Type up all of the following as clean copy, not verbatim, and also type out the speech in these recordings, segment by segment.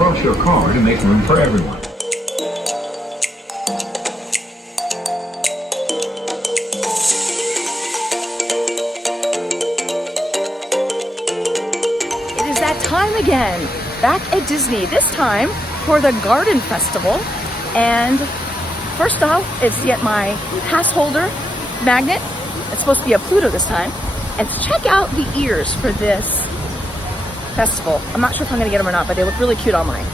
across your car to make room for everyone. It is that time again, back at Disney, this time for the Garden Festival. And first off is to get my pass holder magnet. It's supposed to be a Pluto this time. And to check out the ears for this festival. I'm not sure if I'm gonna get them or not, but they look really cute online.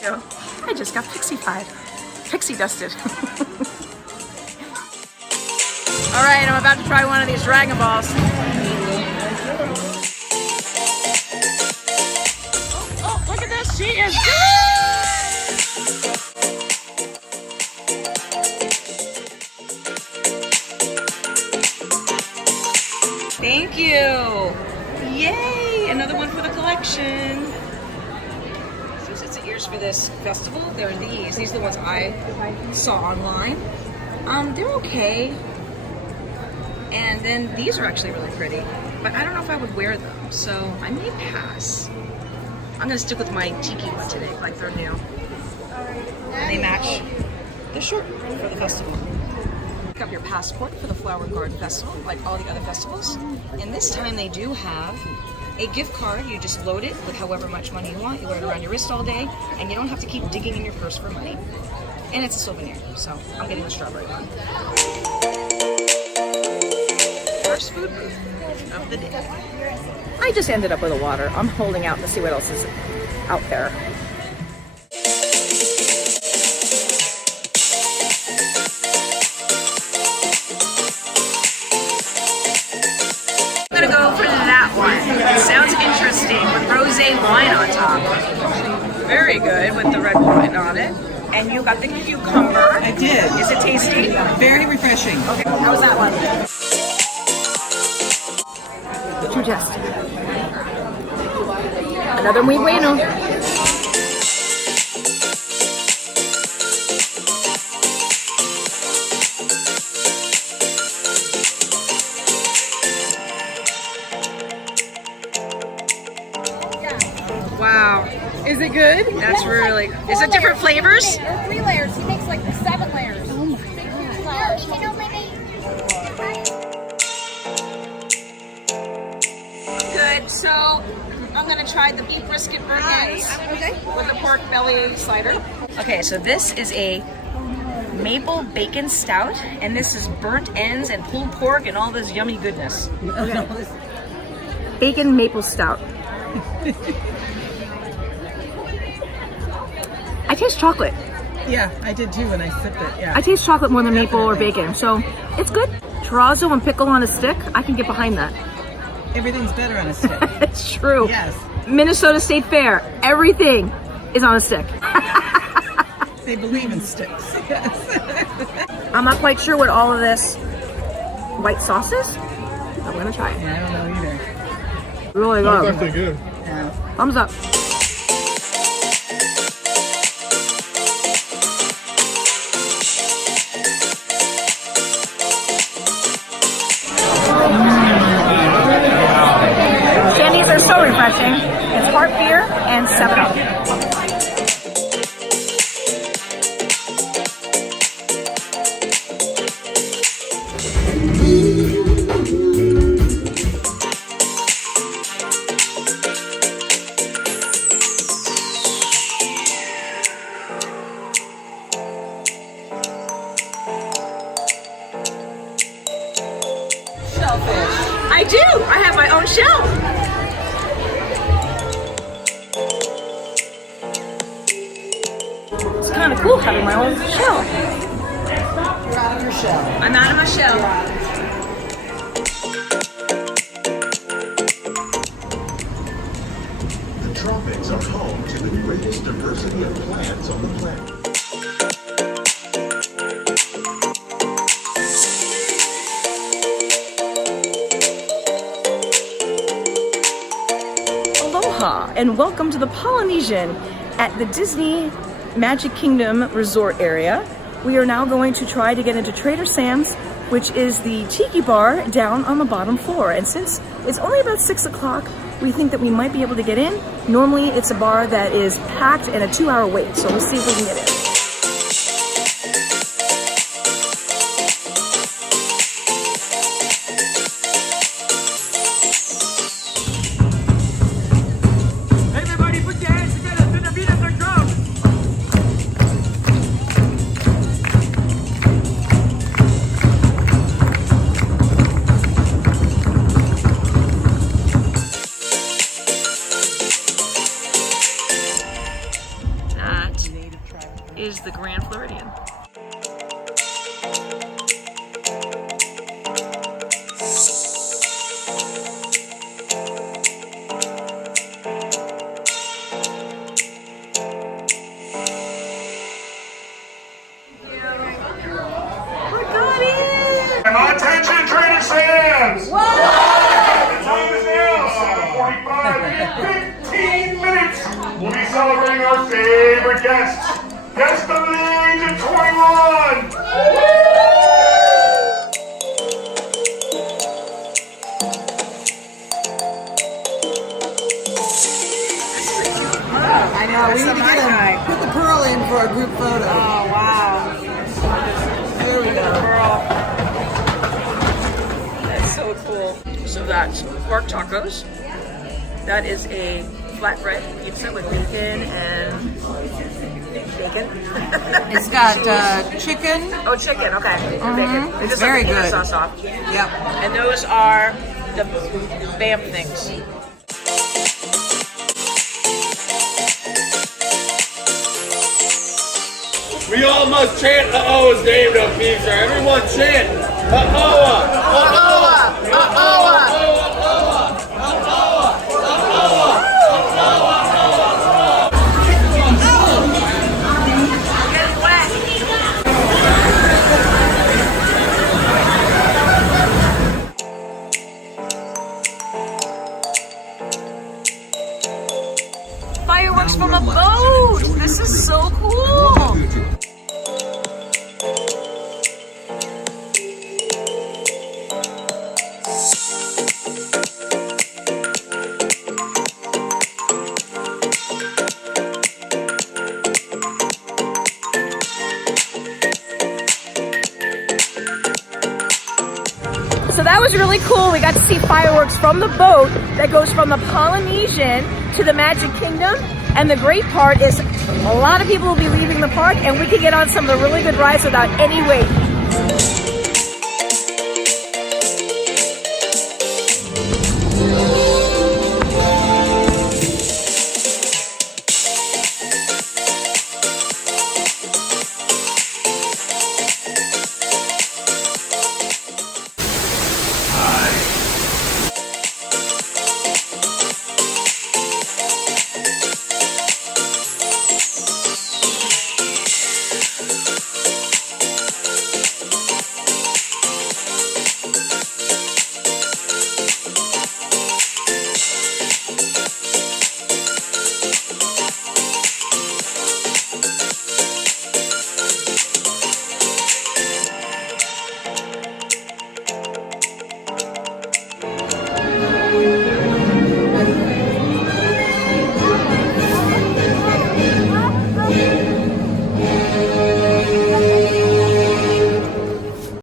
So, I just got pixie dusted. All right, I'm about to try one of these Dragon Balls. Oh, look at this, she is Thank you. Yay, another one for the collection. So sets of ears for this festival. There are these. These are the ones I saw online. They're okay. And then these are actually really pretty, but I don't know if I would wear them, so I may pass. I'm gonna stick with my tiki one today, like they're new. And they match the shirt for the festival. Pick up your passport for the Flower Garden Festival, like all the other festivals. And this time they do have a gift card. You just load it with however much money you want. You wear it around your wrist all day, and you don't have to keep digging in your purse for money. And it's a souvenir, so I'm getting the strawberry one. First food booth of the day. I just ended up with a water. I'm holding out to see what else is out there. I'm gonna go for that one. It sounds interesting with rosé wine on top. Very good with the red wine on it. And you got the cucumber. I did. Is it tasty? Very refreshing. Okay, how was that one? Two just. Another muy bueno. Wow. Is it good? That's really. Is it different flavors? 3 layers. He makes like 7 layers. Oh my god. Good. So I'm gonna try the beef brisket burnt ends with the pork belly slider. Okay, so this is a maple bacon stout, and this is burnt ends and pulled pork and all this yummy goodness. Okay. Bacon maple stout. I taste chocolate. Yeah, I did too when I sipped it. Yeah. I taste chocolate more than maple or bacon, so it's good. Chorizo and pickle on a stick, I can get behind that. Everything's better on a stick. It's true. Yes. Minnesota State Fair, everything is on a stick. They believe in sticks. Yes. I'm not quite sure what all of this white sauce is. I'm gonna try it. Yeah, I don't know either. Really That's good. actually good. Yeah. Thumbs up. Candies are so refreshing. It's heart beer and 7-Up. I do! I have my own shell! It's kind of cool having my own shell. You're out of your shell. I'm out of my shell. The tropics are home to the greatest diversity of plants on the planet. Aloha and welcome to the Polynesian at the Disney Magic Kingdom Resort area. We are now going to try to get into Trader Sam's, which is the tiki bar down on the bottom floor. And since it's only about 6 o'clock, we think that we might be able to get in. Normally it's a bar that is packed and a 2-hour wait, so let's see if we can get in. Everybody put your hands together to the beat of the drum. That is the Grand Floridian. Attention, trainer fans! The time is now 7:45. In 15 minutes, we'll be celebrating our favorite guest. Guest of the age of 21. I know. We need to get him. Put the pearl in for a group photo. Oh, wow. There we go. Girl. That's so cool. So that's pork tacos. That is a flatbread pizza with bacon and bacon. It's got chicken. Oh, chicken. Okay. And bacon. They It's just very have the good. sauce off. Yep. And those are the BAM things. We all must chant "Uh-oh" is named of pizza. Everyone chant "Uh-oh, uh-oh, Fireworks from a boat! This is so cool! So that was really cool. We got to see fireworks from the boat that goes from the Polynesian to the Magic Kingdom. And the great part is a lot of people will be leaving the park and we can get on some of the really good rides without any wait.